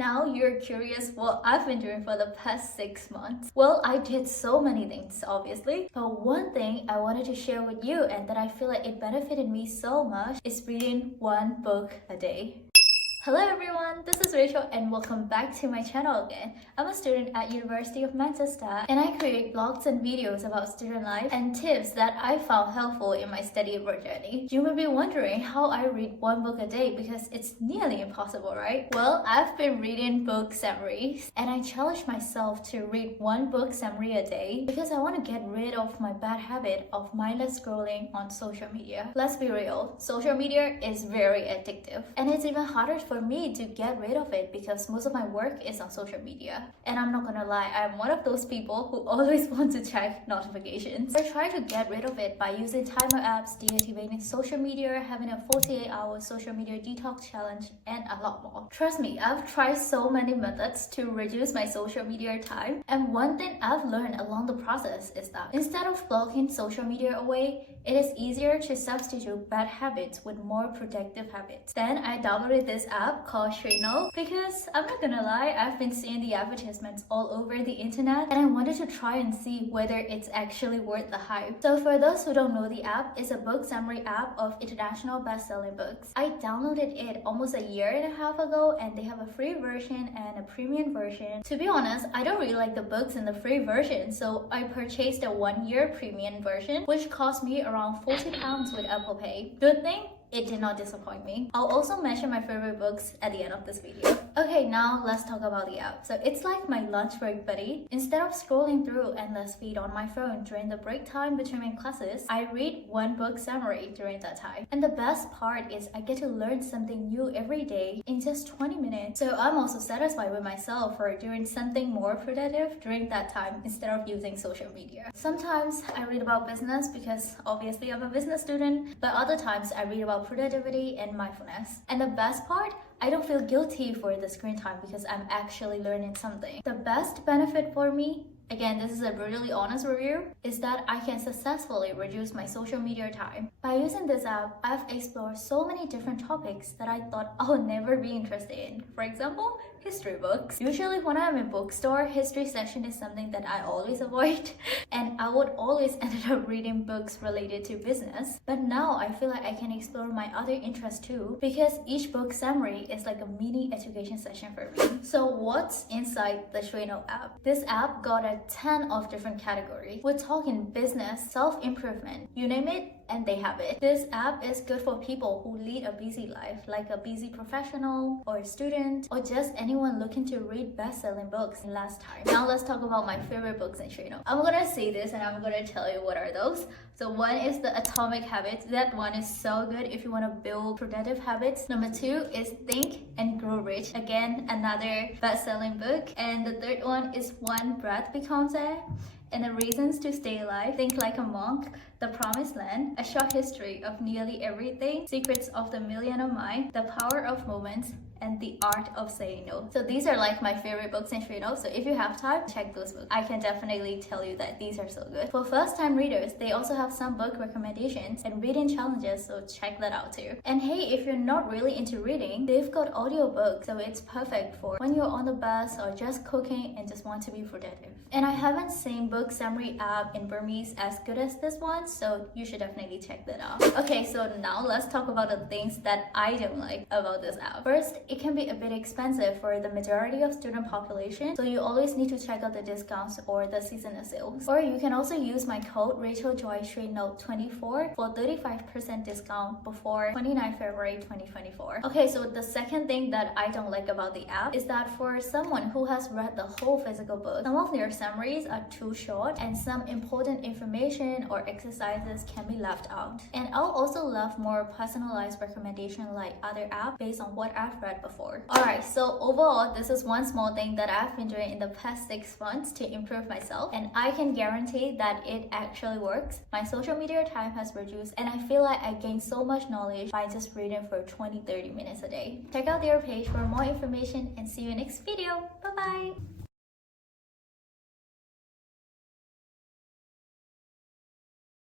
Now you're curious what I've been doing for the past 6 months. Well, I did so many things, obviously, but one thing I wanted to share with you and that I feel like it benefited me so much is reading one book a day. Hello everyone, this is Rachel and welcome back to my channel again. I'm a student at University of Manchester and I create blogs and videos about student life and tips that I found helpful in my study abroad journey. You may be wondering how I read one book a day because it's nearly impossible, right? Well, I've been reading book summaries and I challenge myself to read one book summary a day because I want to get rid of my bad habit of mindless scrolling on social media. Let's be real, social media is very addictive and it's even harder for me to get rid of it because most of my work is on social media. And I'm not gonna lie, I'm one of those people who always want to check notifications. I try to get rid of it by using timer apps, deactivating social media, having a 48-hour social media detox challenge, and a lot more. Trust me, I've tried so many methods to reduce my social media time, and one thing I've learned along the process is that instead of blocking social media away, it is easier to substitute bad habits with more productive habits. Then I downloaded this app called Shwe Note because I'm not gonna lie, I've been seeing the advertisements all over the internet and I wanted to try and see whether it's actually worth the hype. So for those who don't know, the app is a book summary app of international best-selling books. I downloaded it almost a year and a half ago and they have a free version and a premium version. To be honest, I don't really like the books in the free version, so I purchased a 1-year premium version which cost me around £40 with Apple Pay. Good thing, it did not disappoint me. I'll also mention my favorite books at the end of this video. Okay, now let's talk about the app. So it's like my lunch break buddy. Instead of scrolling through endless feed on my phone during the break time between my classes, I read one book summary during that time. And the best part is I get to learn something new every day in just 20 minutes. So I'm also satisfied with myself for doing something more productive during that time instead of using social media. Sometimes I read about business because obviously I'm a business student, but other times I read about productivity and mindfulness. And the best part, I don't feel guilty for the screen time because I'm actually learning something. The best benefit for me, again, this is a brutally honest review, is that I can successfully reduce my social media time. By using this app, I've explored so many different topics that I thought I would never be interested in. For example, history books. Usually when I'm in bookstore, history section is something that I always avoid and I would always end up reading books related to business. But now I feel like I can explore my other interests too because each book summary is like a mini education session for me. So what's inside the Shwe Note app? This app got a 10 of different categories. We're talking business, self-improvement, you name it, and they have it. This app is good for people who lead a busy life, like a busy professional or a student, or just anyone looking to read best-selling books in less time. Now let's talk about my favorite books in Shwe Note. I'm gonna say this and I'm gonna tell you what are those. So one is the Atomic Habits. That one is so good if you want to build productive habits. Number 2 is Think and Grow Rich. Again, another best-selling book. And the third one is One Breath Becomes Air. And the Reasons to Stay Alive, Think Like a Monk, The Promised Land, A Short History of Nearly Everything, Secrets of the Millionaire Mind, The Power of Moments, and The Art of Saying No. So these are like my favorite books in Shwe Note, so if you have time, check those books. I can definitely tell you that these are so good. For first-time readers, they also have some book recommendations and reading challenges, so check that out too. And hey, if you're not really into reading, they've got audiobooks, so it's perfect for when you're on the bus or just cooking and just want to be productive. And I haven't seen book summary app in Burmese as good as this one, so you should definitely check that out. Okay, so now let's talk about the things that I don't like about this app. First, it can be a bit expensive for the majority of student population, so you always need to check out the discounts or the seasonal sales. Or you can also use my code RachelJoyShweNote24 for 35% discount before 29 February 2024. Okay, so the second thing that I don't like about the app is that for someone who has read the whole physical book, some of their summaries are too short and some important information or exercises can be left out. And I'll also love more personalized recommendation like other apps based on what I've read before. Alright, so overall, this is one small thing that I've been doing in the past 6 months to improve myself, and I can guarantee that it actually works. My social media time has reduced and I feel like I gained so much knowledge by just reading for 20-30 minutes a day. Check out their page for more information and see you next video. Bye bye!